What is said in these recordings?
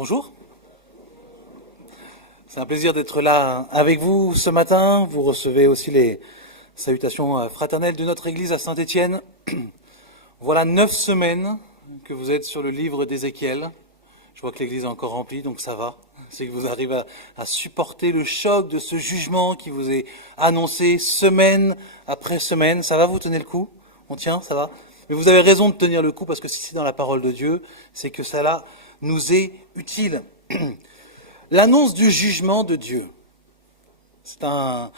Bonjour, c'est un plaisir d'être là avec vous ce matin. Vous recevez aussi les salutations fraternelles de notre Église à Saint-Étienne. Voilà 9 semaines que vous êtes sur le livre d'Ézéchiel. Je vois que l'Église est encore remplie, donc ça va. C'est que vous arrivez à supporter le choc de ce jugement qui vous est annoncé semaine après semaine. Ça va, vous tenez le coup? On tient, ça va? Mais vous avez raison de tenir le coup, parce que si c'est dans la parole de Dieu, c'est que cela nous est utile. L'annonce du jugement de Dieu, c'est un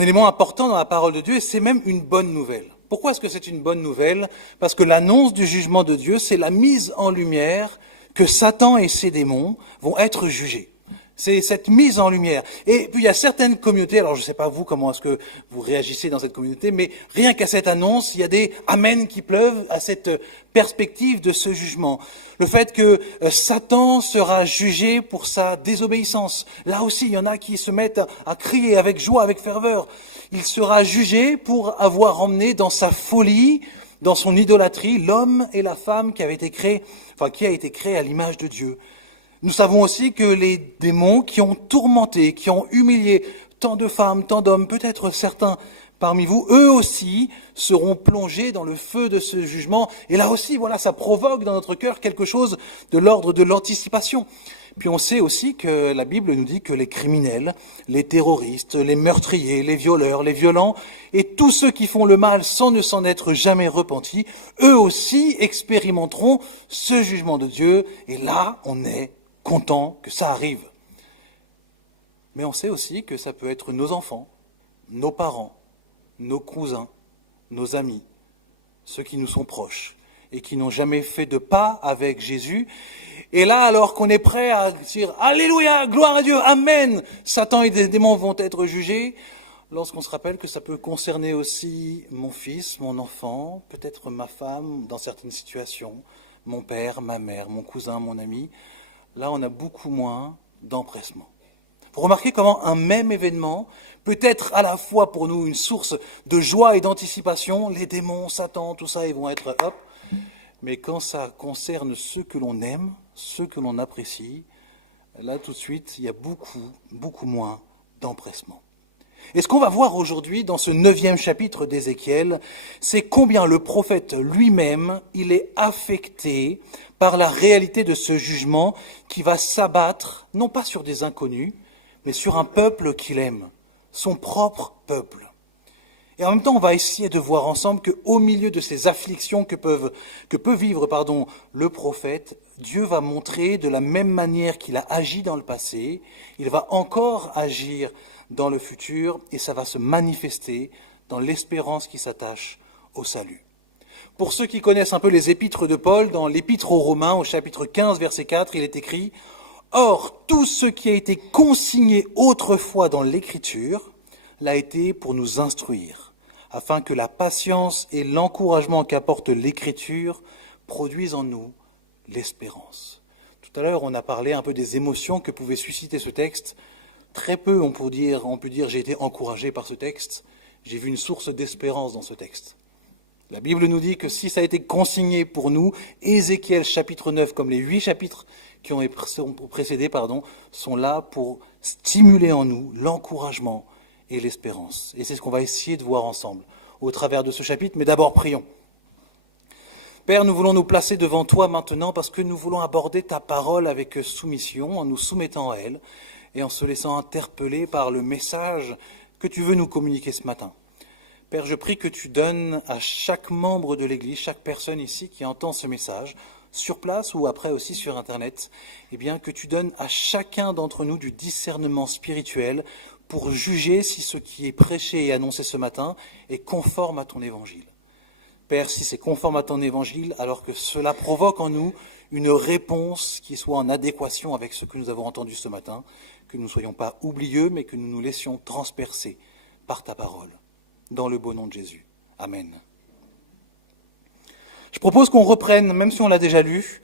élément important dans la parole de Dieu, et c'est même une bonne nouvelle. Pourquoi est-ce que c'est une bonne nouvelle? Parce que l'annonce du jugement de Dieu, c'est la mise en lumière que Satan et ses démons vont être jugés. C'est cette mise en lumière. Et puis il y a certaines communautés, alors je ne sais pas vous comment est-ce que vous réagissez dans cette communauté, mais rien qu'à cette annonce, il y a des amens qui pleuvent à cette perspective de ce jugement. Le fait que Satan sera jugé pour sa désobéissance. Là aussi, il y en a qui se mettent à crier avec joie, avec ferveur. Il sera jugé pour avoir emmené dans sa folie, dans son idolâtrie, l'homme et la femme qui a été créé à l'image de Dieu. Nous savons aussi que les démons qui ont tourmenté, qui ont humilié tant de femmes, tant d'hommes, peut-être certains parmi vous, eux aussi seront plongés dans le feu de ce jugement. Et là aussi, voilà, ça provoque dans notre cœur quelque chose de l'ordre de l'anticipation. Puis on sait aussi que la Bible nous dit que les criminels, les terroristes, les meurtriers, les violeurs, les violents, et tous ceux qui font le mal sans ne s'en être jamais repentis, eux aussi expérimenteront ce jugement de Dieu. Et là, on est content que ça arrive. Mais on sait aussi que ça peut être nos enfants, nos parents, nos cousins, nos amis, ceux qui nous sont proches et qui n'ont jamais fait de pas avec Jésus. Et là, alors qu'on est prêt à dire « Alléluia, gloire à Dieu, Amen !» Satan et des démons vont être jugés. Lorsqu'on se rappelle que ça peut concerner aussi mon fils, mon enfant, peut-être ma femme dans certaines situations, mon père, ma mère, mon cousin, mon ami, là on a beaucoup moins d'empressement. Vous remarquez comment un même événement peut être à la fois pour nous une source de joie et d'anticipation. Les démons, Satan, tout ça, ils vont être hop. Mais quand ça concerne ceux que l'on aime, ceux que l'on apprécie, là tout de suite, il y a beaucoup moins d'empressement. Et ce qu'on va voir aujourd'hui dans ce 9e chapitre d'Ézéchiel, c'est combien le prophète lui-même, il est affecté par la réalité de ce jugement qui va s'abattre, non pas sur des inconnus, mais sur un peuple qu'il aime, son propre peuple. Et en même temps, on va essayer de voir ensemble qu'au milieu de ces afflictions que peut vivre le prophète, Dieu va montrer de la même manière qu'il a agi dans le passé, il va encore agir dans le futur, et ça va se manifester dans l'espérance qui s'attache au salut. Pour ceux qui connaissent un peu les épîtres de Paul, dans l'épître aux Romains, au chapitre 15, verset 4, il est écrit « Or, tout ce qui a été consigné autrefois dans l'Écriture l'a été pour nous instruire, afin que la patience et l'encouragement qu'apporte l'Écriture produisent en nous l'espérance. » Tout à l'heure, on a parlé un peu des émotions que pouvait susciter ce texte. Très peu, on peut dire j'ai été encouragé par ce texte, j'ai vu une source d'espérance dans ce texte. La Bible nous dit que si ça a été consigné pour nous, Ézéchiel chapitre 9, comme les 8 chapitres qui ont précédé, sont là pour stimuler en nous l'encouragement et l'espérance. Et c'est ce qu'on va essayer de voir ensemble au travers de ce chapitre, mais d'abord prions. Père, nous voulons nous placer devant toi maintenant parce que nous voulons aborder ta parole avec soumission, en nous soumettant à elle et en se laissant interpeller par le message que tu veux nous communiquer ce matin. Père, je prie que tu donnes à chaque membre de l'Église, chaque personne ici qui entend ce message, sur place ou après aussi sur Internet, que tu donnes à chacun d'entre nous du discernement spirituel pour juger si ce qui est prêché et annoncé ce matin est conforme à ton évangile. Père, si c'est conforme à ton évangile, alors que cela provoque en nous une réponse qui soit en adéquation avec ce que nous avons entendu ce matin, que nous ne soyons pas oublieux, mais que nous nous laissions transpercer par ta parole. Dans le beau nom de Jésus. Amen. Je propose qu'on reprenne, même si on l'a déjà lu,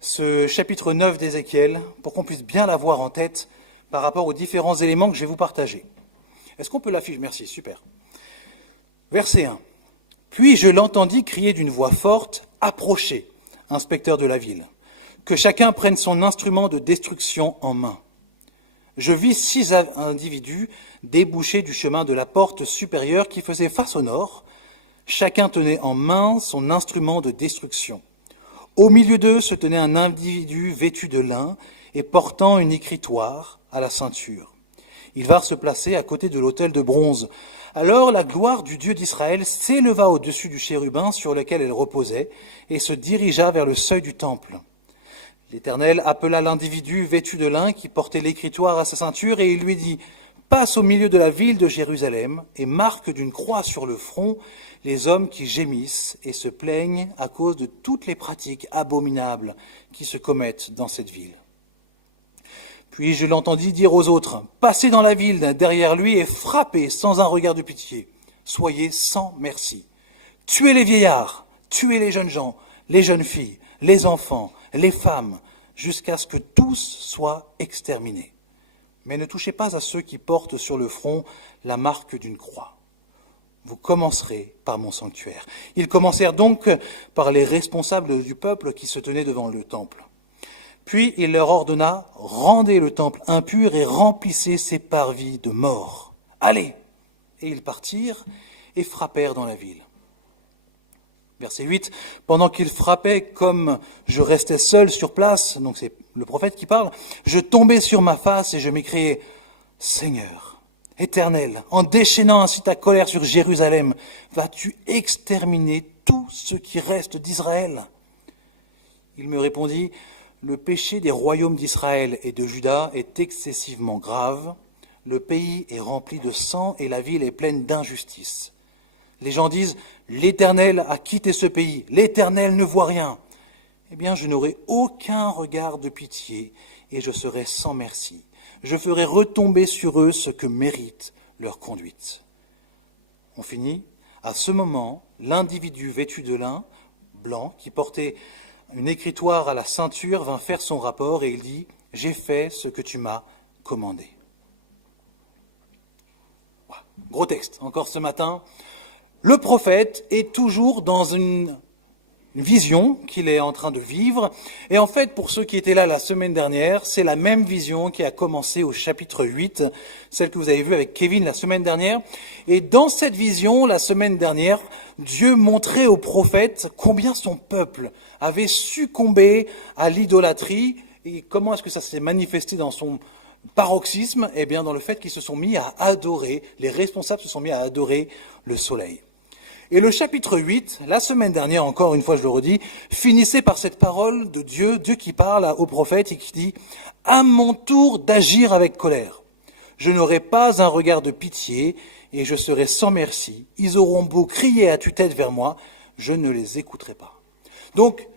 ce chapitre 9 d'Ézéchiel, pour qu'on puisse bien l'avoir en tête par rapport aux différents éléments que je vais vous partager. Est-ce qu'on peut l'afficher? Merci, super. Verset 1. Puis je l'entendis crier d'une voix forte, « Approchez, inspecteur de la ville. que chacun prenne son instrument de destruction en main. Je vis 6 individus déboucher du chemin de la porte supérieure qui faisait face au nord. Chacun tenait en main son instrument de destruction. Au milieu d'eux se tenait un individu vêtu de lin et portant une écritoire à la ceinture. Ils vinrent se placer à côté de l'autel de bronze. Alors la gloire du Dieu d'Israël s'éleva au-dessus du chérubin sur lequel elle reposait et se dirigea vers le seuil du temple. L'Éternel appela l'individu vêtu de lin qui portait l'écritoire à sa ceinture et il lui dit « Passe au milieu de la ville de Jérusalem et marque d'une croix sur le front les hommes qui gémissent et se plaignent à cause de toutes les pratiques abominables qui se commettent dans cette ville. » Puis je l'entendis dire aux autres, « Passez dans la ville derrière lui et frappez sans un regard de pitié. Soyez sans merci. Tuez les vieillards, tuez les jeunes gens, les jeunes filles, les enfants, les femmes, jusqu'à ce que tous soient exterminés. Mais ne touchez pas à ceux qui portent sur le front la marque d'une croix. Vous commencerez par mon sanctuaire. » Ils commencèrent donc par les responsables du peuple qui se tenaient devant le temple. Puis il leur ordonna, « Rendez le temple impur et remplissez ses parvis de morts. Allez !» Et ils partirent et frappèrent dans la ville. Verset 8, « Pendant qu'ils frappaient, comme je restais seul sur place, » donc c'est le prophète qui parle, « je tombais sur ma face et je m'écriais, « Seigneur, Éternel, en déchaînant ainsi ta colère sur Jérusalem, vas-tu exterminer tout ce qui reste d'Israël ?» Il me répondit, « Le péché des royaumes d'Israël et de Juda est excessivement grave. Le pays est rempli de sang et la ville est pleine d'injustice. Les gens disent, « L'Éternel a quitté ce pays, l'Éternel ne voit rien. » Eh bien, je n'aurai aucun regard de pitié et je serai sans merci. Je ferai retomber sur eux ce que mérite leur conduite. On finit. À ce moment, l'individu vêtu de lin blanc qui portait une écritoire à la ceinture vint faire son rapport et il dit « J'ai fait ce que tu m'as commandé. » Gros texte, encore ce matin. Le prophète est toujours dans une vision qu'il est en train de vivre. Et en fait, pour ceux qui étaient là la semaine dernière, c'est la même vision qui a commencé au chapitre 8, celle que vous avez vue avec Kevin la semaine dernière. Et dans cette vision, la semaine dernière, Dieu montrait au prophète combien son peuple avait succombé à l'idolâtrie et comment est-ce que ça s'est manifesté dans son paroxysme. Eh bien, dans le fait qu'ils se sont mis à adorer, les responsables se sont mis à adorer le soleil. Et le chapitre 8, la semaine dernière, encore une fois je le redis, finissait par cette parole de Dieu, Dieu qui parle au prophète et qui dit « À mon tour d'agir avec colère, je n'aurai pas un regard de pitié et je serai sans merci. Ils auront beau crier à tue-tête vers moi, je ne les écouterai pas. » Donc,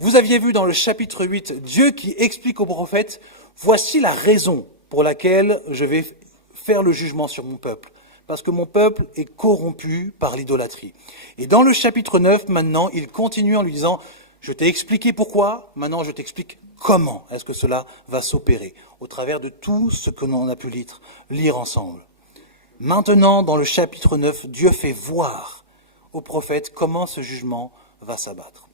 vous aviez vu dans le chapitre 8, Dieu qui explique au prophète « Voici la raison pour laquelle je vais faire le jugement sur mon peuple. » Parce que mon peuple est corrompu par l'idolâtrie. Et dans le chapitre 9, maintenant, il continue en lui disant « Je t'ai expliqué pourquoi, maintenant je t'explique comment est-ce que cela va s'opérer, au travers de tout ce que l'on a pu lire ensemble. » Maintenant, dans le chapitre 9, Dieu fait voir au prophète comment ce jugement va s'abattre.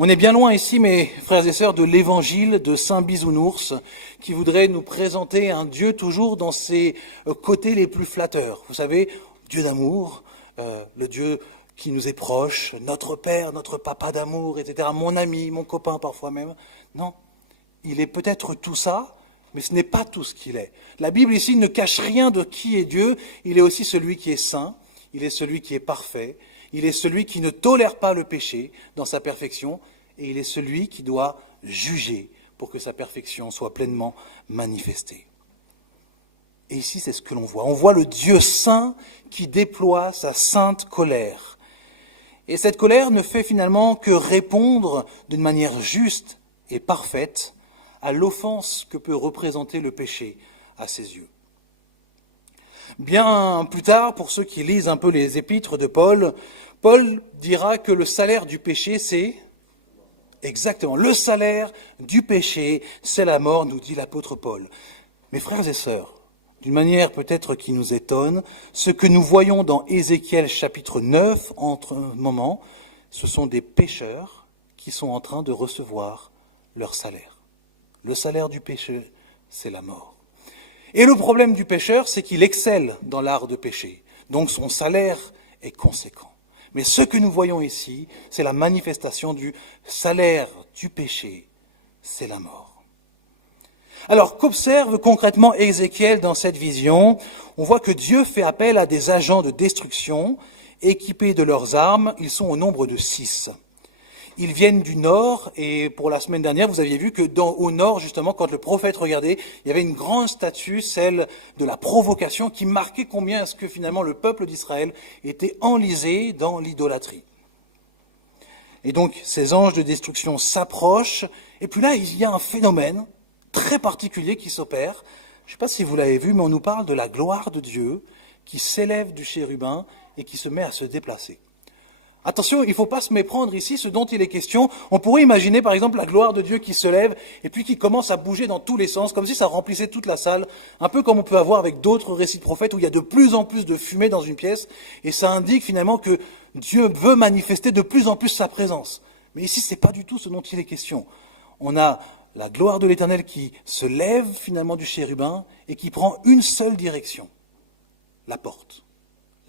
On est bien loin ici, mes frères et sœurs, de l'évangile de Saint Bisounours, qui voudrait nous présenter un Dieu toujours dans ses côtés les plus flatteurs. Vous savez, Dieu d'amour, le Dieu qui nous est proche, notre Père, notre Papa d'amour, etc., mon ami, mon copain parfois même. Non, il est peut-être tout ça, mais ce n'est pas tout ce qu'il est. La Bible ici ne cache rien de qui est Dieu, il est aussi celui qui est saint, il est celui qui est parfait, il est celui qui ne tolère pas le péché dans sa perfection, et il est celui qui doit juger pour que sa perfection soit pleinement manifestée. Et ici, c'est ce que l'on voit. On voit le Dieu saint qui déploie sa sainte colère. Et cette colère ne fait finalement que répondre d'une manière juste et parfaite à l'offense que peut représenter le péché à ses yeux. Bien plus tard, pour ceux qui lisent un peu les épîtres de Paul, Paul dira que le salaire du péché, c'est exactement le salaire du péché, c'est la mort, nous dit l'apôtre Paul. Mes frères et sœurs, d'une manière peut-être qui nous étonne, ce que nous voyons dans Ézéchiel chapitre 9, entre un moment, ce sont des pécheurs qui sont en train de recevoir leur salaire. Le salaire du péché, c'est la mort. Et le problème du pécheur, c'est qu'il excelle dans l'art de pécher. Donc son salaire est conséquent. Mais ce que nous voyons ici, c'est la manifestation du salaire du péché, c'est la mort. Alors qu'observe concrètement Ézéchiel dans cette vision? On voit que Dieu fait appel à des agents de destruction, équipés de leurs armes, ils sont au nombre de 6. Ils viennent du nord, et pour la semaine dernière, vous aviez vu que au nord, justement, quand le prophète regardait, il y avait une grande statue, celle de la provocation, qui marquait combien est-ce que finalement le peuple d'Israël était enlisé dans l'idolâtrie. Et donc, ces anges de destruction s'approchent, et puis là, il y a un phénomène très particulier qui s'opère. Je ne sais pas si vous l'avez vu, mais on nous parle de la gloire de Dieu qui s'élève du chérubin et qui se met à se déplacer. Attention, il ne faut pas se méprendre ici, ce dont il est question. On pourrait imaginer par exemple la gloire de Dieu qui se lève et puis qui commence à bouger dans tous les sens, comme si ça remplissait toute la salle, un peu comme on peut avoir avec d'autres récits de prophètes où il y a de plus en plus de fumée dans une pièce, et ça indique finalement que Dieu veut manifester de plus en plus sa présence. Mais ici, ce n'est pas du tout ce dont il est question. On a la gloire de l'Éternel qui se lève finalement du chérubin et qui prend une seule direction, la porte.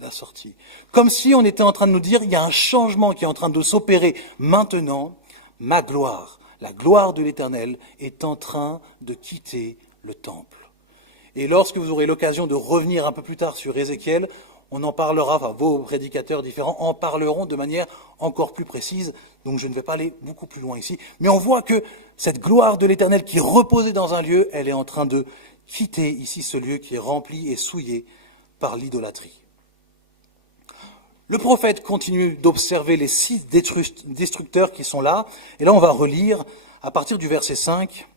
La sortie. Comme si on était en train de nous dire, il y a un changement qui est en train de s'opérer maintenant. Ma gloire, la gloire de l'Éternel, est en train de quitter le temple. Et lorsque vous aurez l'occasion de revenir un peu plus tard sur Ézéchiel, on en parlera, enfin vos prédicateurs différents en parleront de manière encore plus précise, donc je ne vais pas aller beaucoup plus loin ici. Mais on voit que cette gloire de l'Éternel qui reposait dans un lieu, elle est en train de quitter ici ce lieu qui est rempli et souillé par l'idolâtrie. Le prophète continue d'observer les 6 destructeurs qui sont là. Et là, on va relire à partir du verset 5.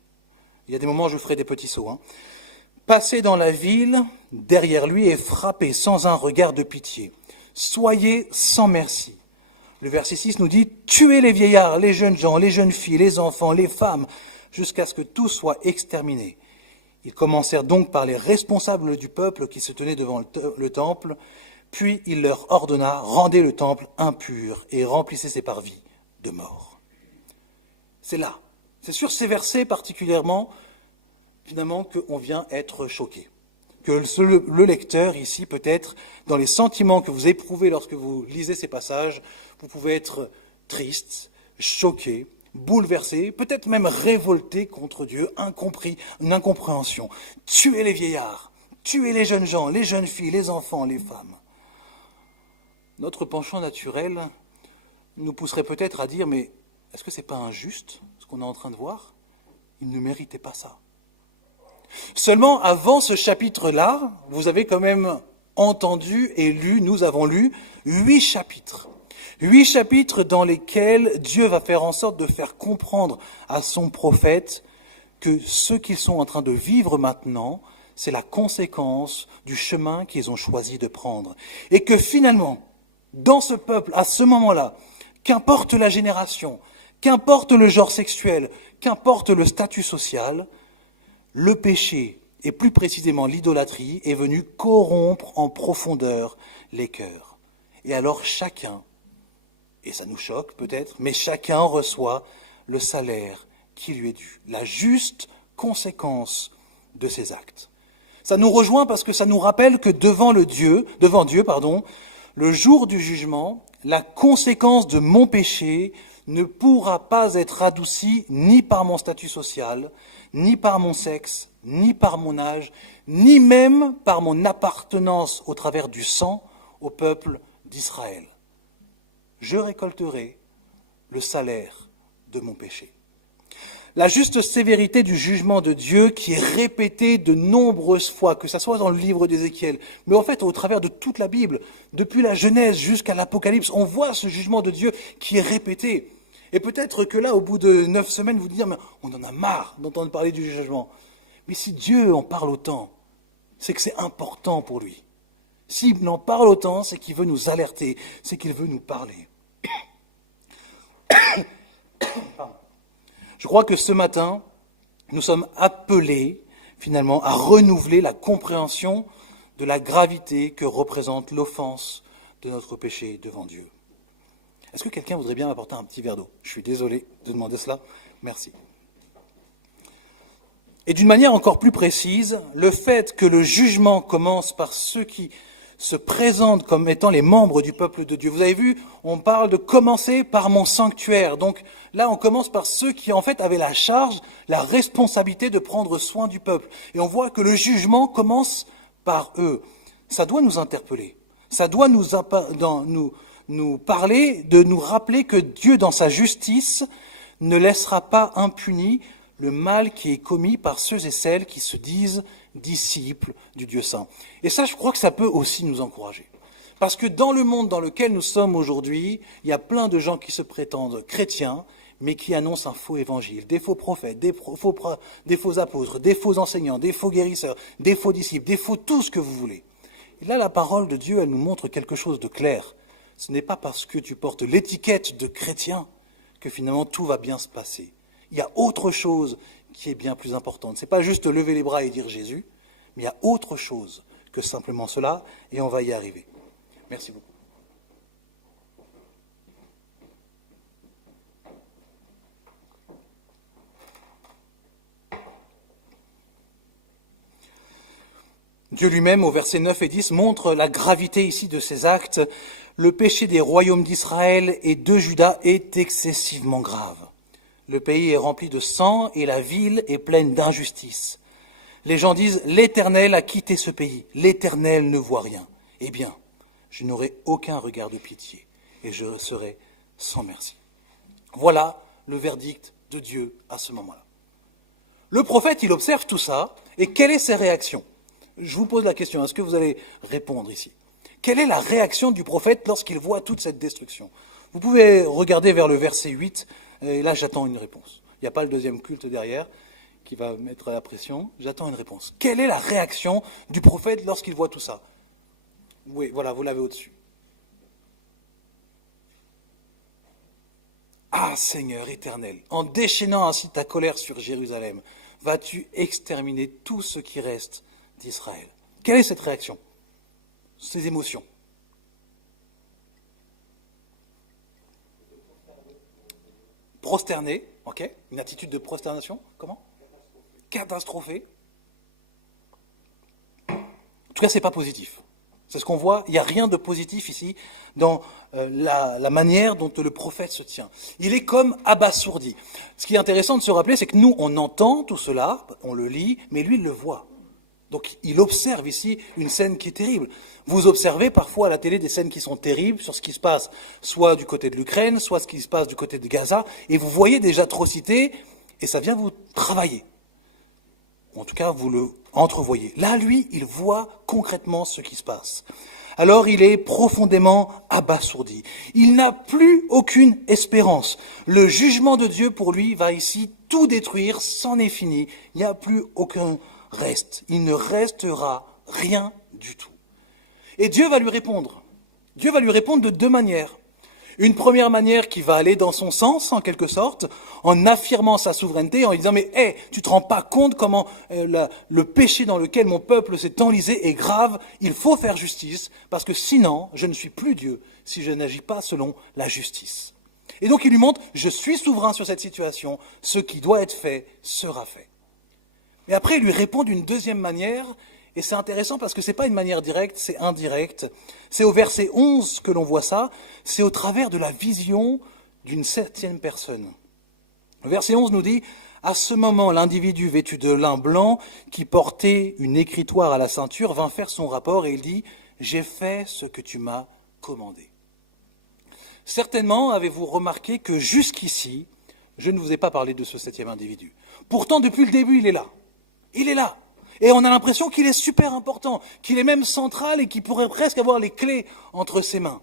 Il y a des moments où je ferai des petits sauts. Passez dans la ville, derrière lui, et frappez sans un regard de pitié. Soyez sans merci. Le verset 6 nous dit, tuez les vieillards, les jeunes gens, les jeunes filles, les enfants, les femmes, jusqu'à ce que tout soit exterminé. Ils commencèrent donc par les responsables du peuple qui se tenaient devant le temple. Puis il leur ordonna, rendez le temple impur et remplissez ses parvis de mort. C'est là, c'est sur ces versets particulièrement, finalement, qu'on vient être choqué. Que le lecteur ici, peut-être, dans les sentiments que vous éprouvez lorsque vous lisez ces passages, vous pouvez être triste, choqué, bouleversé, peut-être même révolté contre Dieu, incompris, une incompréhension. Tuez les vieillards, tuez les jeunes gens, les jeunes filles, les enfants, les femmes. Notre penchant naturel nous pousserait peut-être à dire, mais est-ce que ce n'est pas injuste ce qu'on est en train de voir? Il ne méritait pas ça. Seulement, avant ce chapitre-là, vous avez quand même entendu et lu, nous avons lu 8 chapitres. 8 chapitres dans lesquels Dieu va faire en sorte de faire comprendre à son prophète que ce qu'ils sont en train de vivre maintenant, c'est la conséquence du chemin qu'ils ont choisi de prendre. Et que finalement, dans ce peuple, à ce moment-là, qu'importe la génération, qu'importe le genre sexuel, qu'importe le statut social, le péché, et plus précisément l'idolâtrie, est venu corrompre en profondeur les cœurs. Et alors chacun, et ça nous choque peut-être, mais chacun reçoit le salaire qui lui est dû, la juste conséquence de ses actes. Ça nous rejoint parce que ça nous rappelle que devant Dieu, le jour du jugement, la conséquence de mon péché ne pourra pas être adoucie ni par mon statut social, ni par mon sexe, ni par mon âge, ni même par mon appartenance au travers du sang au peuple d'Israël. Je récolterai le salaire de mon péché. La juste sévérité du jugement de Dieu qui est répétée de nombreuses fois, que ce soit dans le livre d'Ézéchiel, mais en fait au travers de toute la Bible, depuis la Genèse jusqu'à l'Apocalypse, on voit ce jugement de Dieu qui est répété. Et peut-être que là, au bout de 9 semaines, vous dire, mais on en a marre d'entendre parler du jugement. Mais si Dieu en parle autant, c'est que c'est important pour lui. S'il en parle autant, c'est qu'il veut nous alerter, c'est qu'il veut nous parler. Je crois que ce matin, nous sommes appelés, finalement, à renouveler la compréhension de la gravité que représente l'offense de notre péché devant Dieu. Est-ce que quelqu'un voudrait bien m'apporter un petit verre d'eau? Je suis désolé de demander cela. Merci. Et d'une manière encore plus précise, le fait que le jugement commence par ceux qui se présentent comme étant les membres du peuple de Dieu. Vous avez vu, on parle de commencer par mon sanctuaire. Donc là, on commence par ceux qui en fait avaient la charge, la responsabilité de prendre soin du peuple. Et on voit que le jugement commence par eux. Ça doit nous interpeller. Ça doit nous parler, de nous rappeler que Dieu, dans sa justice, ne laissera pas impuni le mal qui est commis par ceux et celles qui se disent disciples du Dieu saint. Et ça, je crois que ça peut aussi nous encourager. Parce que dans le monde dans lequel nous sommes aujourd'hui, il y a plein de gens qui se prétendent chrétiens, mais qui annoncent un faux évangile, des faux prophètes, des faux apôtres, des faux enseignants, des faux guérisseurs, des faux disciples, des faux tout ce que vous voulez. Et là, la parole de Dieu, elle nous montre quelque chose de clair. Ce n'est pas parce que tu portes l'étiquette de chrétien que finalement tout va bien se passer. Il y a autre chose qui est bien plus importante. Ce n'est pas juste lever les bras et dire Jésus, mais il y a autre chose que simplement cela, et on va y arriver. Merci beaucoup. Dieu lui-même, au verset 9 et 10, montre la gravité ici de ces actes. Le péché des royaumes d'Israël et de Juda est excessivement grave. Le pays est rempli de sang et la ville est pleine d'injustice. Les gens disent « L'Éternel a quitté ce pays, l'Éternel ne voit rien. » Eh bien, je n'aurai aucun regard de pitié et je serai sans merci. Voilà le verdict de Dieu à ce moment-là. Le prophète, il observe tout ça, et quelle est sa réaction ? Je vous pose la question, est-ce que vous allez répondre ici ? Quelle est la réaction du prophète lorsqu'il voit toute cette destruction ? Vous pouvez regarder vers le verset 8, et là j'attends une réponse. Il n'y a pas le deuxième culte derrière qui va mettre la pression, j'attends une réponse. Quelle est la réaction du prophète lorsqu'il voit tout ça ? Oui, voilà, vous l'avez au-dessus. Ah Seigneur éternel, en déchaînant ainsi ta colère sur Jérusalem, vas-tu exterminer tout ce qui reste d'Israël ? Quelle est cette réaction ? Ces émotions. Prosterné, ok ? Une attitude de prosternation, comment ? Catastrophé. En tout cas, c'est pas positif. C'est ce qu'on voit, il n'y a rien de positif ici dans la manière dont le prophète se tient. Il est comme abasourdi. Ce qui est intéressant de se rappeler, c'est que nous, on entend tout cela, on le lit, mais lui, il le voit. Donc il observe ici une scène qui est terrible. Vous observez parfois à la télé des scènes qui sont terribles sur ce qui se passe soit du côté de l'Ukraine, soit ce qui se passe du côté de Gaza, et vous voyez des atrocités, et ça vient vous travailler. En tout cas, vous le entrevoyez. Là, lui, il voit concrètement ce qui se passe. Alors il est profondément abasourdi. Il n'a plus aucune espérance. Le jugement de Dieu pour lui va ici tout détruire, c'en est fini. Il n'y a plus aucun reste. Il ne restera rien du tout. Et Dieu va lui répondre. Dieu va lui répondre de deux manières. Une première manière qui va aller dans son sens, en quelque sorte, en affirmant sa souveraineté, en lui disant « Mais hey, tu te rends pas compte comment le péché dans lequel mon peuple s'est enlisé est grave, il faut faire justice, parce que sinon, je ne suis plus Dieu si je n'agis pas selon la justice. » Et donc il lui montre « Je suis souverain sur cette situation, ce qui doit être fait sera fait. » Et après, il lui répond d'une deuxième manière, et c'est intéressant parce que ce n'est pas une manière directe, c'est indirect. C'est au verset 11 que l'on voit ça, c'est au travers de la vision d'une septième personne. Le verset 11 nous dit « À ce moment, l'individu vêtu de lin blanc, qui portait une écritoire à la ceinture, vint faire son rapport et il dit « J'ai fait ce que tu m'as commandé. » Certainement avez-vous remarqué que jusqu'ici, je ne vous ai pas parlé de ce septième individu. Pourtant, depuis le début, il est là. Il est là. Et on a l'impression qu'il est super important, qu'il est même central et qu'il pourrait presque avoir les clés entre ses mains.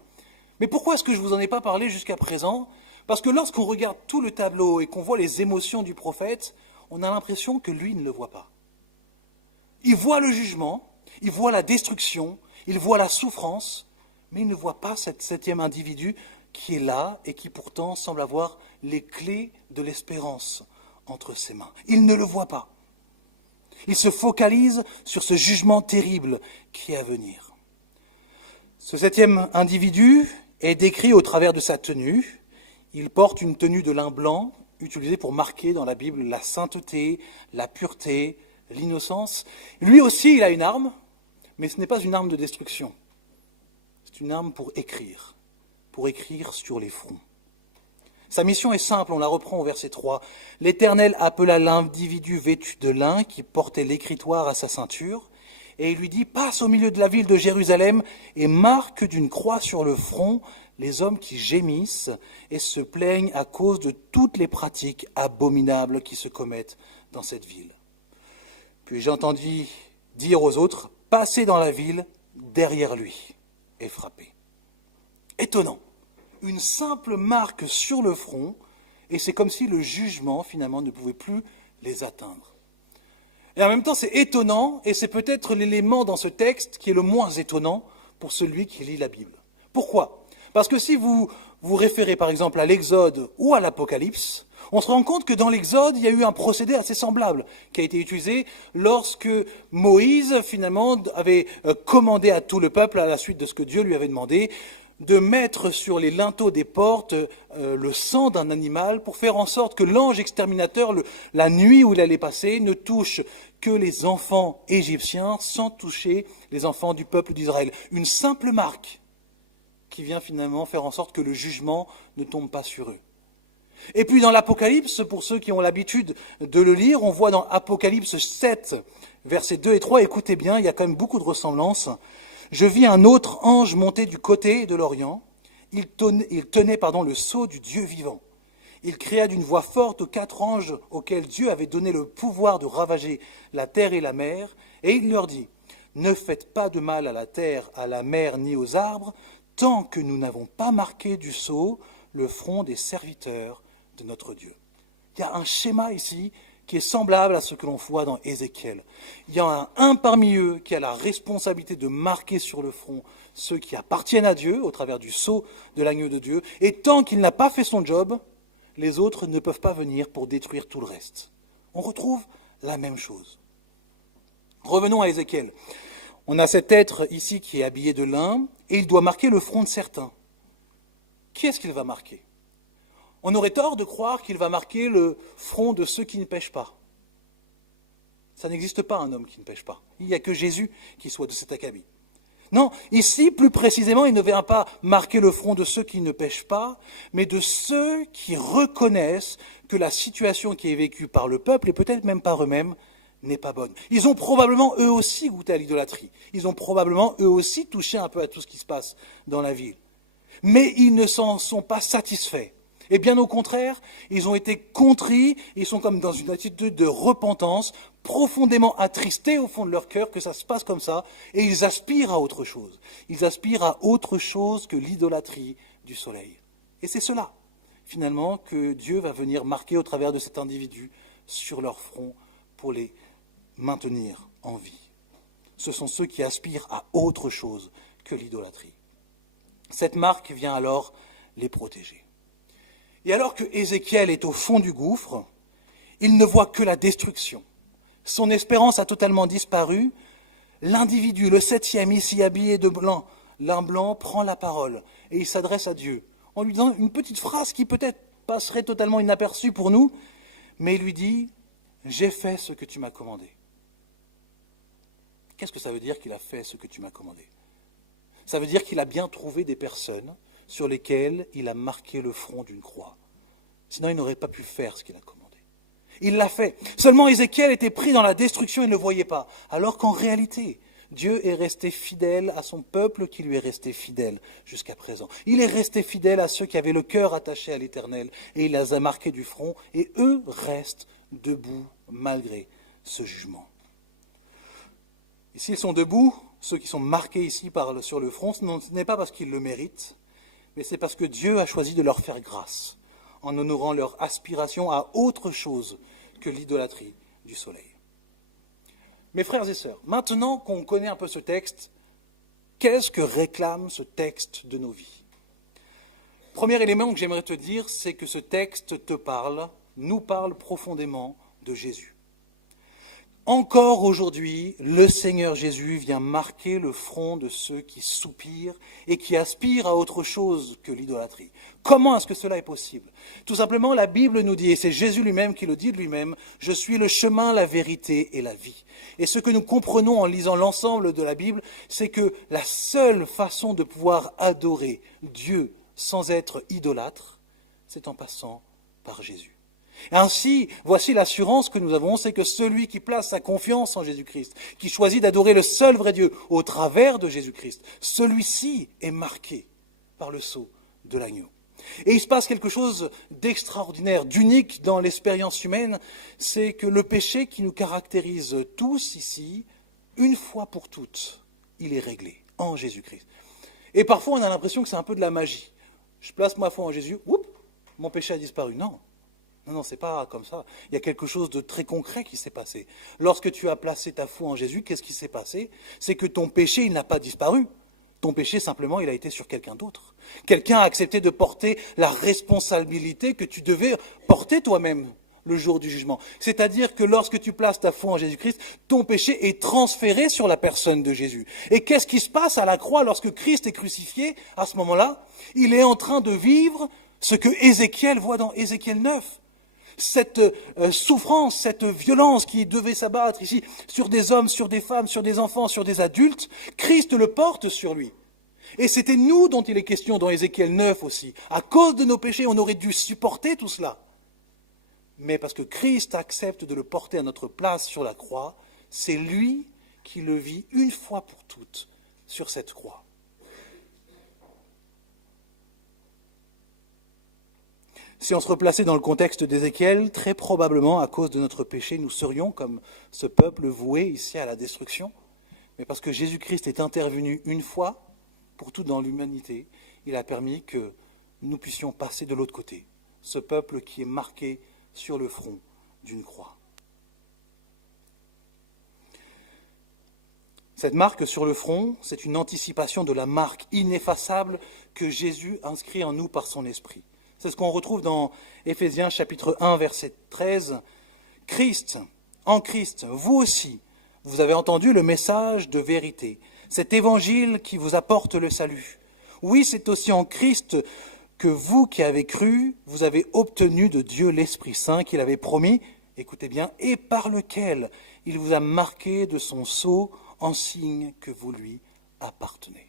Mais pourquoi est-ce que je ne vous en ai pas parlé jusqu'à présent ? Parce que lorsqu'on regarde tout le tableau et qu'on voit les émotions du prophète, on a l'impression que lui ne le voit pas. Il voit le jugement, il voit la destruction, il voit la souffrance, mais il ne voit pas cet septième individu qui est là et qui pourtant semble avoir les clés de l'espérance entre ses mains. Il ne le voit pas. Il se focalise sur ce jugement terrible qui est à venir. Ce septième individu est décrit au travers de sa tenue. Il porte une tenue de lin blanc utilisé pour marquer dans la Bible la sainteté, la pureté, l'innocence. Lui aussi, il a une arme, mais ce n'est pas une arme de destruction. C'est une arme pour écrire sur les fronts. Sa mission est simple, on la reprend au verset 3. L'Éternel appela l'individu vêtu de lin qui portait l'écritoire à sa ceinture, et il lui dit, passe au milieu de la ville de Jérusalem et marque d'une croix sur le front les hommes qui gémissent et se plaignent à cause de toutes les pratiques abominables qui se commettent dans cette ville. Puis j'entendis dire aux autres, passez dans la ville derrière lui et frappez. Étonnant, une simple marque sur le front, et c'est comme si le jugement finalement ne pouvait plus les atteindre. Et en même temps, c'est étonnant, et c'est peut-être l'élément dans ce texte qui est le moins étonnant pour celui qui lit la Bible. Pourquoi ? Parce que si vous vous référez par exemple à l'Exode ou à l'Apocalypse, on se rend compte que dans l'Exode, il y a eu un procédé assez semblable qui a été utilisé lorsque Moïse finalement avait commandé à tout le peuple, à la suite de ce que Dieu lui avait demandé, de mettre sur les linteaux des portes le sang d'un animal pour faire en sorte que l'ange exterminateur, la nuit où il allait passer, ne touche que les enfants égyptiens sans toucher les enfants du peuple d'Israël. Une simple marque qui vient finalement faire en sorte que le jugement ne tombe pas sur eux. Et puis dans l'Apocalypse, pour ceux qui ont l'habitude de le lire, on voit dans Apocalypse 7, versets 2 et 3, écoutez bien, il y a quand même beaucoup de ressemblances. Je vis un autre ange monter du côté de l'Orient. Il tenait le sceau du Dieu vivant. Il cria d'une voix forte aux 4 anges auxquels Dieu avait donné le pouvoir de ravager la terre et la mer, et il leur dit, ne faites pas de mal à la terre, à la mer ni aux arbres, tant que nous n'avons pas marqué du sceau le front des serviteurs de notre Dieu. Il y a un schéma ici qui est semblable à ce que l'on voit dans Ézéchiel. Il y a un parmi eux qui a la responsabilité de marquer sur le front ceux qui appartiennent à Dieu au travers du sceau de l'agneau de Dieu, et tant qu'il n'a pas fait son job, les autres ne peuvent pas venir pour détruire tout le reste. On retrouve la même chose. Revenons à Ézéchiel. On a cet être ici qui est habillé de lin, et il doit marquer le front de certains. Qui est-ce qu'il va marquer ? On aurait tort de croire qu'il va marquer le front de ceux qui ne pêchent pas. Ça n'existe pas un homme qui ne pêche pas. Il n'y a que Jésus qui soit de cet acabit. Non, ici, plus précisément, il ne vient pas marquer le front de ceux qui ne pêchent pas, mais de ceux qui reconnaissent que la situation qui est vécue par le peuple, et peut-être même par eux-mêmes, n'est pas bonne. Ils ont probablement eux aussi goûté à l'idolâtrie. Ils ont probablement eux aussi touché un peu à tout ce qui se passe dans la ville. Mais ils ne s'en sont pas satisfaits. Et bien au contraire, ils ont été contrits, ils sont comme dans une attitude de repentance, profondément attristés au fond de leur cœur que ça se passe comme ça, et ils aspirent à autre chose. Ils aspirent à autre chose que l'idolâtrie du soleil. Et c'est cela, finalement, que Dieu va venir marquer au travers de cet individu sur leur front pour les maintenir en vie. Ce sont ceux qui aspirent à autre chose que l'idolâtrie. Cette marque vient alors les protéger. Et alors que Ézéchiel est au fond du gouffre, il ne voit que la destruction. Son espérance a totalement disparu. L'individu, le 7e, ici habillé de blanc, lin blanc, prend la parole et il s'adresse à Dieu en lui disant une petite phrase qui peut-être passerait totalement inaperçue pour nous, mais il lui dit « J'ai fait ce que tu m'as commandé ». Qu'est-ce que ça veut dire qu'il a fait ce que tu m'as commandé ? Ça veut dire qu'il a bien trouvé des personnes sur lesquelles il a marqué le front d'une croix. Sinon, il n'aurait pas pu faire ce qu'il a commandé. Il l'a fait. Seulement, Ézéchiel était pris dans la destruction et ne le voyait pas. Alors qu'en réalité, Dieu est resté fidèle à son peuple qui lui est resté fidèle jusqu'à présent. Il est resté fidèle à ceux qui avaient le cœur attaché à l'Éternel et il les a marqués du front et eux restent debout malgré ce jugement. Et s'ils sont debout, ceux qui sont marqués ici sur le front, ce n'est pas parce qu'ils le méritent, mais c'est parce que Dieu a choisi de leur faire grâce, en honorant leur aspiration à autre chose que l'idolâtrie du soleil. Mes frères et sœurs, maintenant qu'on connaît un peu ce texte, qu'est-ce que réclame ce texte de nos vies ? Premier élément que j'aimerais te dire, c'est que ce texte nous parle profondément de Jésus. Encore aujourd'hui, le Seigneur Jésus vient marquer le front de ceux qui soupirent et qui aspirent à autre chose que l'idolâtrie. Comment est-ce que cela est possible? Tout simplement, la Bible nous dit, et c'est Jésus lui-même qui le dit de lui-même, « Je suis le chemin, la vérité et la vie ». Et ce que nous comprenons en lisant l'ensemble de la Bible, c'est que la seule façon de pouvoir adorer Dieu sans être idolâtre, c'est en passant par Jésus. Ainsi, voici l'assurance que nous avons, c'est que celui qui place sa confiance en Jésus-Christ, qui choisit d'adorer le seul vrai Dieu au travers de Jésus-Christ, celui-ci est marqué par le sceau de l'agneau. Et il se passe quelque chose d'extraordinaire, d'unique dans l'expérience humaine, c'est que le péché qui nous caractérise tous ici, une fois pour toutes, il est réglé en Jésus-Christ. Et parfois on a l'impression que c'est un peu de la magie. Je place ma foi en Jésus, oups, mon péché a disparu. Non, c'est pas comme ça. Il y a quelque chose de très concret qui s'est passé. Lorsque tu as placé ta foi en Jésus, qu'est-ce qui s'est passé? C'est que ton péché, il n'a pas disparu. Ton péché, simplement, il a été sur quelqu'un d'autre. Quelqu'un a accepté de porter la responsabilité que tu devais porter toi-même le jour du jugement. C'est-à-dire que lorsque tu places ta foi en Jésus-Christ, ton péché est transféré sur la personne de Jésus. Et qu'est-ce qui se passe à la croix lorsque Christ est crucifié? À ce moment-là, il est en train de vivre ce que Ézéchiel voit dans Ézéchiel 9. Cette souffrance, cette violence qui devait s'abattre ici sur des hommes, sur des femmes, sur des enfants, sur des adultes, Christ le porte sur lui. Et c'était nous dont il est question dans Ézéchiel 9 aussi. À cause de nos péchés, on aurait dû supporter tout cela. Mais parce que Christ accepte de le porter à notre place sur la croix, c'est lui qui le vit une fois pour toutes sur cette croix. Si on se replaçait dans le contexte d'Ézéchiel, très probablement, à cause de notre péché, nous serions comme ce peuple voué ici à la destruction. Mais parce que Jésus-Christ est intervenu une fois pour tout dans l'humanité, il a permis que nous puissions passer de l'autre côté. Ce peuple qui est marqué sur le front d'une croix. Cette marque sur le front, c'est une anticipation de la marque ineffaçable que Jésus inscrit en nous par son esprit. C'est ce qu'on retrouve dans Éphésiens chapitre 1, verset 13. En Christ, vous aussi, vous avez entendu le message de vérité, cet évangile qui vous apporte le salut. Oui, c'est aussi en Christ que vous qui avez cru, vous avez obtenu de Dieu l'Esprit Saint qu'il avait promis, écoutez bien, et par lequel il vous a marqué de son sceau en signe que vous lui appartenez.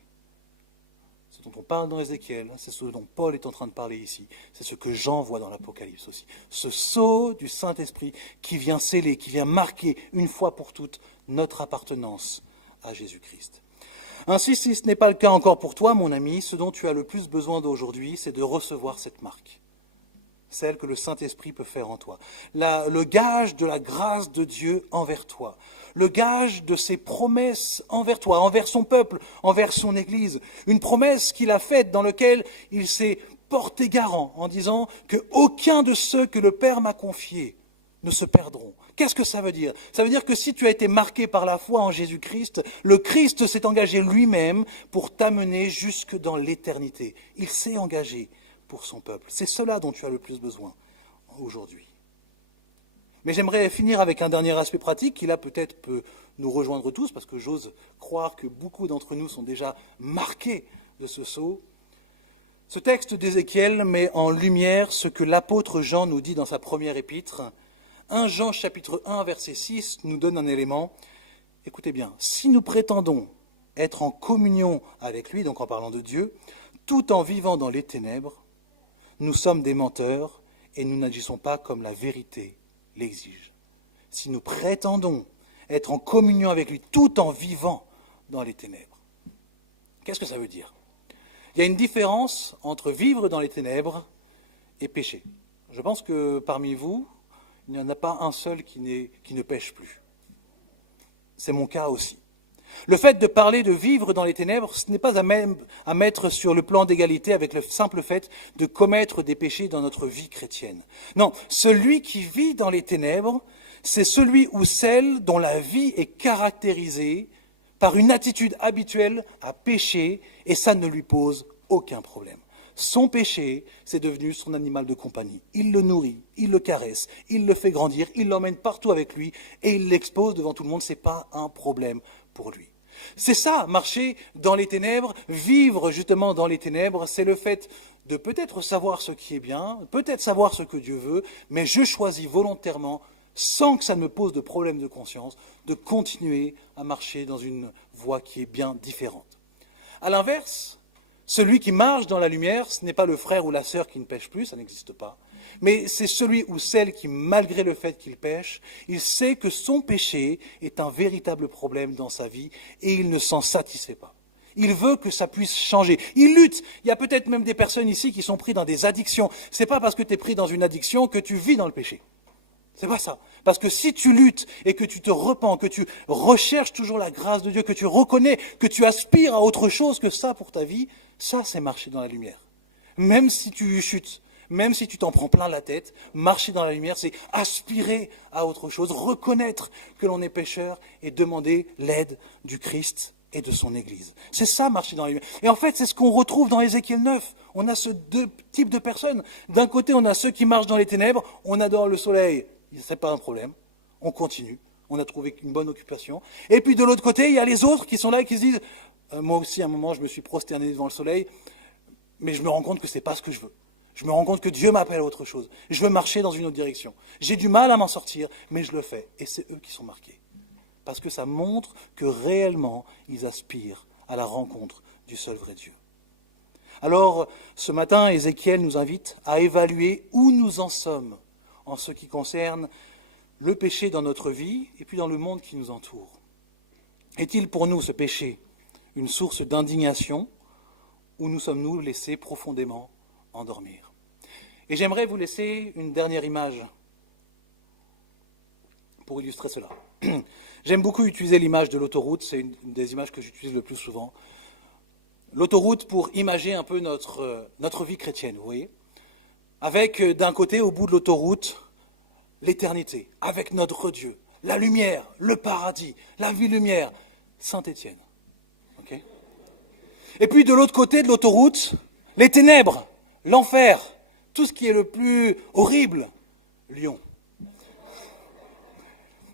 Ce dont on parle dans Ézéchiel, c'est ce dont Paul est en train de parler ici. C'est ce que Jean voit dans l'Apocalypse aussi. Ce sceau du Saint-Esprit qui vient sceller, qui vient marquer une fois pour toutes notre appartenance à Jésus-Christ. Ainsi, si ce n'est pas le cas encore pour toi, mon ami, ce dont tu as le plus besoin d'aujourd'hui, c'est de recevoir cette marque. Celle que le Saint-Esprit peut faire en toi. Le gage de la grâce de Dieu envers toi. Le gage de ses promesses envers toi, envers son peuple, envers son Église. Une promesse qu'il a faite dans laquelle il s'est porté garant en disant qu'aucun de ceux que le Père m'a confiés ne se perdront. Qu'est-ce que ça veut dire? Ça veut dire que si tu as été marqué par la foi en Jésus-Christ, le Christ s'est engagé lui-même pour t'amener jusque dans l'éternité. Il s'est engagé pour son peuple. C'est cela dont tu as le plus besoin aujourd'hui. Mais j'aimerais finir avec un dernier aspect pratique qui là peut-être peut nous rejoindre tous, parce que j'ose croire que beaucoup d'entre nous sont déjà marqués de ce sceau. Ce texte d'Ézéchiel met en lumière ce que l'apôtre Jean nous dit dans sa première épître. 1 Jean chapitre 1 verset 6 nous donne un élément. Écoutez bien, si nous prétendons être en communion avec lui, donc en parlant de Dieu, tout en vivant dans les ténèbres, nous sommes des menteurs et nous n'agissons pas comme la vérité l'exige. Si nous prétendons être en communion avec lui tout en vivant dans les ténèbres. Qu'est-ce que ça veut dire? Il y a une différence entre vivre dans les ténèbres et pécher. Je pense que parmi vous, il n'y en a pas un seul qui ne pêche plus. C'est mon cas aussi. Le fait de parler de vivre dans les ténèbres, ce n'est pas à mettre sur le plan d'égalité avec le simple fait de commettre des péchés dans notre vie chrétienne. Non, celui qui vit dans les ténèbres, c'est celui ou celle dont la vie est caractérisée par une attitude habituelle à pécher, et ça ne lui pose aucun problème. son péché, c'est devenu son animal de compagnie. Il le nourrit, il le caresse, il le fait grandir, il l'emmène partout avec lui et il l'expose devant tout le monde. Ce n'est pas un problème pour lui. C'est ça, marcher dans les ténèbres, vivre justement dans les ténèbres, c'est le fait de peut-être savoir ce qui est bien, peut-être savoir ce que Dieu veut, mais je choisis volontairement, sans que ça ne me pose de problème de conscience, de continuer à marcher dans une voie qui est bien différente. À l'inverse, celui qui marche dans la lumière, ce n'est pas le frère ou la sœur qui ne pêche plus, ça n'existe pas, mais c'est celui ou celle qui, malgré le fait qu'il pêche, il sait que son péché est un véritable problème dans sa vie et il ne s'en satisfait pas. Il veut que ça puisse changer. Il lutte. Il y a peut-être même des personnes ici qui sont prises dans des addictions. Ce n'est pas parce que tu es pris dans une addiction que tu vis dans le péché. C'est pas ça. Parce que si tu luttes et que tu te repens, que tu recherches toujours la grâce de Dieu, que tu reconnais, que tu aspires à autre chose que ça pour ta vie, ça c'est marcher dans la lumière. Même si tu chutes, même si tu t'en prends plein la tête, marcher dans la lumière, c'est aspirer à autre chose, reconnaître que l'on est pécheur et demander l'aide du Christ et de son Église. C'est ça, marcher dans la lumière. Et en fait, c'est ce qu'on retrouve dans Ézéchiel 9. On a ce deux types de personnes. D'un côté, on a ceux qui marchent dans les ténèbres, on adore le soleil, c'est pas un problème, on continue, on a trouvé une bonne occupation. Et puis de l'autre côté, il y a les autres qui sont là et qui se disent, moi aussi à un moment, je me suis prosterné devant le soleil, mais je me rends compte que c'est pas ce que je veux. Je me rends compte que Dieu m'appelle à autre chose. Je veux marcher dans une autre direction. J'ai du mal à m'en sortir, mais je le fais. Et c'est eux qui sont marqués. Parce que ça montre que réellement, ils aspirent à la rencontre du seul vrai Dieu. Alors, ce matin, Ézéchiel nous invite à évaluer où nous en sommes en ce qui concerne le péché dans notre vie et puis dans le monde qui nous entoure. Est-il pour nous, ce péché, une source d'indignation ou nous sommes-nous laissés profondément endormir? Et j'aimerais vous laisser une dernière image pour illustrer cela. J'aime beaucoup utiliser l'image de l'autoroute, c'est une des images que j'utilise le plus souvent. L'autoroute pour imager un peu notre vie chrétienne, vous voyez, avec d'un côté, au bout de l'autoroute, l'éternité, avec notre Dieu, la lumière, le paradis, la vie lumière, Saint-Étienne. Okay. Et puis de l'autre côté de l'autoroute, les ténèbres, l'enfer, tout ce qui est le plus horrible, Lyon.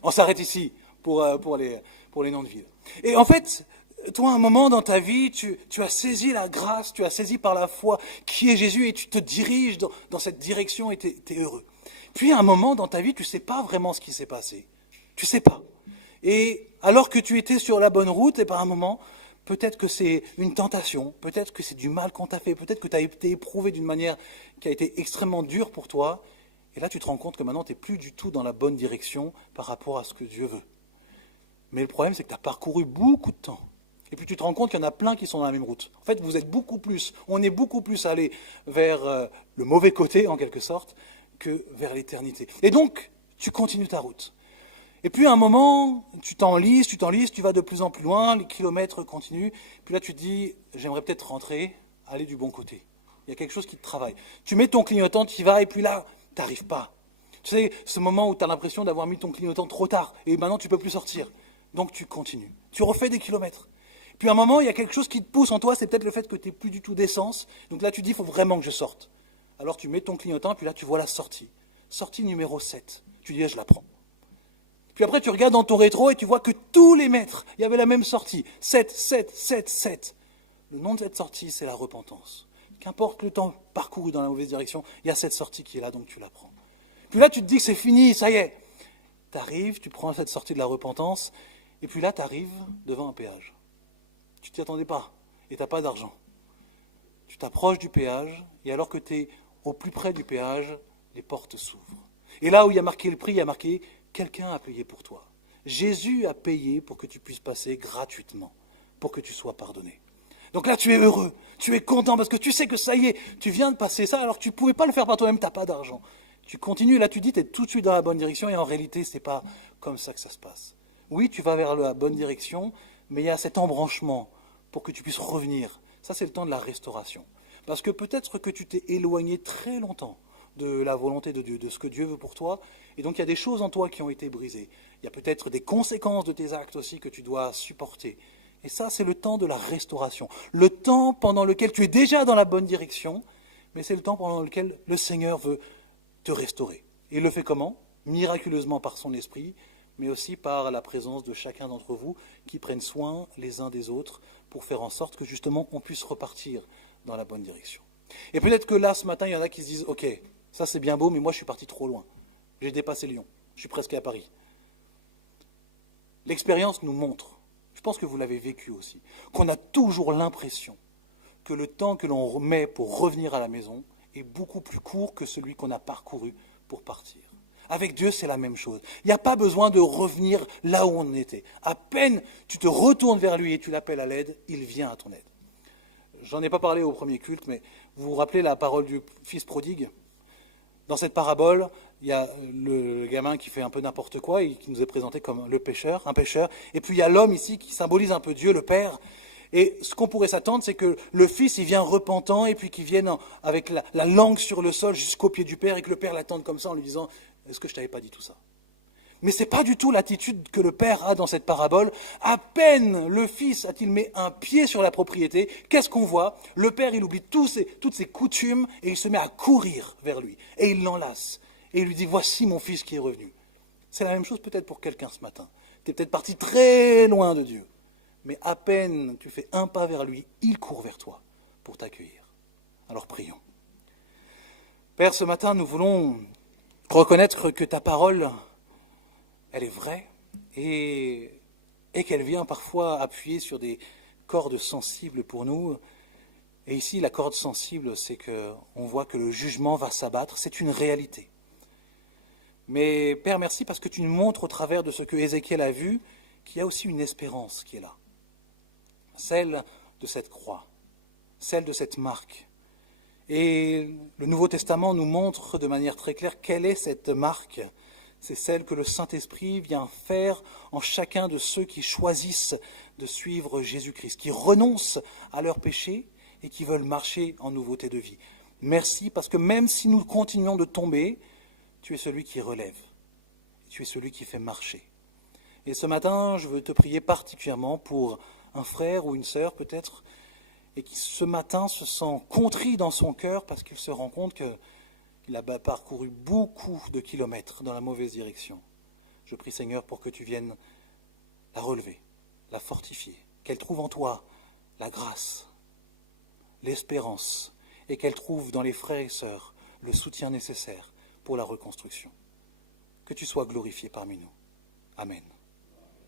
On s'arrête ici pour les noms de villes. Et en fait, toi, à un moment dans ta vie, tu as saisi la grâce, tu as saisi par la foi qui est Jésus et tu te diriges dans cette direction et tu es heureux. Puis à un moment dans ta vie, tu ne sais pas vraiment ce qui s'est passé. Tu ne sais pas. Et alors que tu étais sur la bonne route, et par un moment, peut-être que c'est une tentation, peut-être que c'est du mal qu'on t'a fait, peut-être que tu as été éprouvé d'une manière qui a été extrêmement dure pour toi. Et là, tu te rends compte que maintenant, tu n'es plus du tout dans la bonne direction par rapport à ce que Dieu veut. Mais le problème, c'est que tu as parcouru beaucoup de temps. Et puis tu te rends compte qu'il y en a plein qui sont dans la même route. En fait, on est beaucoup plus allé vers le mauvais côté, en quelque sorte, que vers l'éternité. Et donc, tu continues ta route. Et puis à un moment, tu t'enlises, tu vas de plus en plus loin, les kilomètres continuent. Puis là, tu te dis, j'aimerais peut-être rentrer, aller du bon côté. Il y a quelque chose qui te travaille. Tu mets ton clignotant, tu y vas, et puis là, tu n'arrives pas. Tu sais, ce moment où tu as l'impression d'avoir mis ton clignotant trop tard, et maintenant tu ne peux plus sortir. Donc tu continues. Tu refais des kilomètres. Puis à un moment, il y a quelque chose qui te pousse en toi, c'est peut-être le fait que tu n'es plus du tout d'essence. Donc là, tu dis, il faut vraiment que je sorte. Alors tu mets ton clignotant, puis là, tu vois la sortie. Sortie numéro 7. Tu dis, je la prends. Puis après, tu regardes dans ton rétro et tu vois que tous les mètres, il y avait la même sortie. 7, 7, 7, 7. Le nom de cette sortie, c'est la repentance. Qu'importe le temps parcouru dans la mauvaise direction, il y a cette sortie qui est là, donc tu la prends. Puis là, tu te dis que c'est fini, ça y est. Tu arrives, tu prends cette sortie de la repentance, et puis là, tu arrives devant un péage. Tu t'y attendais pas, et tu n'as pas d'argent. Tu t'approches du péage, et alors que tu es au plus près du péage, les portes s'ouvrent. Et là où il y a marqué le prix, il y a marqué « Quelqu'un a payé pour toi ». Jésus a payé pour que tu puisses passer gratuitement, pour que tu sois pardonné. Donc là, tu es heureux, tu es content, parce que tu sais que ça y est, tu viens de passer ça, alors que tu ne pouvais pas le faire par toi-même, tu n'as pas d'argent. Tu continues, là tu dis, tu es tout de suite dans la bonne direction, et en réalité, ce n'est pas comme ça que ça se passe. Oui, tu vas vers la bonne direction, mais il y a cet embranchement pour que tu puisses revenir. Ça, c'est le temps de la restauration. Parce que peut-être que tu t'es éloigné très longtemps de la volonté de Dieu, de ce que Dieu veut pour toi, et donc il y a des choses en toi qui ont été brisées. Il y a peut-être des conséquences de tes actes aussi que tu dois supporter. Et ça, c'est le temps de la restauration. Le temps pendant lequel tu es déjà dans la bonne direction, mais c'est le temps pendant lequel le Seigneur veut te restaurer. Et il le fait comment? Miraculeusement par son esprit, mais aussi par la présence de chacun d'entre vous qui prennent soin les uns des autres pour faire en sorte que justement on puisse repartir dans la bonne direction. Et peut-être que là, ce matin, il y en a qui se disent « Ok, ça c'est bien beau, mais moi je suis parti trop loin. J'ai dépassé Lyon, je suis presque à Paris. » L'expérience nous montre, je pense que vous l'avez vécu aussi, qu'on a toujours l'impression que le temps que l'on met pour revenir à la maison est beaucoup plus court que celui qu'on a parcouru pour partir. Avec Dieu, c'est la même chose. Il n'y a pas besoin de revenir là où on était. À peine tu te retournes vers lui et tu l'appelles à l'aide, il vient à ton aide. J'en ai pas parlé au premier culte, mais vous vous rappelez la parole du fils prodigue? Dans cette parabole, il y a le gamin qui fait un peu n'importe quoi et qui nous est présenté comme le pécheur, un pécheur. Et puis il y a l'homme ici qui symbolise un peu Dieu, le Père. Et ce qu'on pourrait s'attendre, c'est que le fils, il vient repentant et puis qu'il vienne avec la langue sur le sol jusqu'au pied du Père et que le Père l'attende comme ça en lui disant « Est-ce que je t'avais pas dit tout ça ?» Mais ce n'est pas du tout l'attitude que le Père a dans cette parabole. À peine le Fils a-t-il mis un pied sur la propriété, qu'est-ce qu'on voit? Le Père, il oublie toutes ses coutumes et il se met à courir vers lui. Et il l'enlace. Et il lui dit, voici mon Fils qui est revenu. C'est la même chose peut-être pour quelqu'un ce matin. Tu es peut-être parti très loin de Dieu. Mais à peine tu fais un pas vers lui, il court vers toi pour t'accueillir. Alors prions. Père, ce matin, nous voulons reconnaître que ta parole, elle est vraie et qu'elle vient parfois appuyer sur des cordes sensibles pour nous. Et ici, la corde sensible, c'est qu'on voit que le jugement va s'abattre, c'est une réalité. Mais Père, merci parce que tu nous montres au travers de ce que Ézéchiel a vu qu'il y a aussi une espérance qui est là. Celle de cette croix, celle de cette marque. Et le Nouveau Testament nous montre de manière très claire quelle est cette marque. C'est celle que le Saint-Esprit vient faire en chacun de ceux qui choisissent de suivre Jésus-Christ, qui renoncent à leurs péchés et qui veulent marcher en nouveauté de vie. Merci parce que même si nous continuons de tomber, tu es celui qui relève, tu es celui qui fait marcher. Et ce matin, je veux te prier particulièrement pour un frère ou une sœur peut-être, et qui ce matin se sent contrit dans son cœur parce qu'il se rend compte qu'il a parcouru beaucoup de kilomètres dans la mauvaise direction. Je prie Seigneur pour que tu viennes la relever, la fortifier, qu'elle trouve en toi la grâce, l'espérance, et qu'elle trouve dans les frères et sœurs le soutien nécessaire pour la reconstruction. Que tu sois glorifié parmi nous. Amen.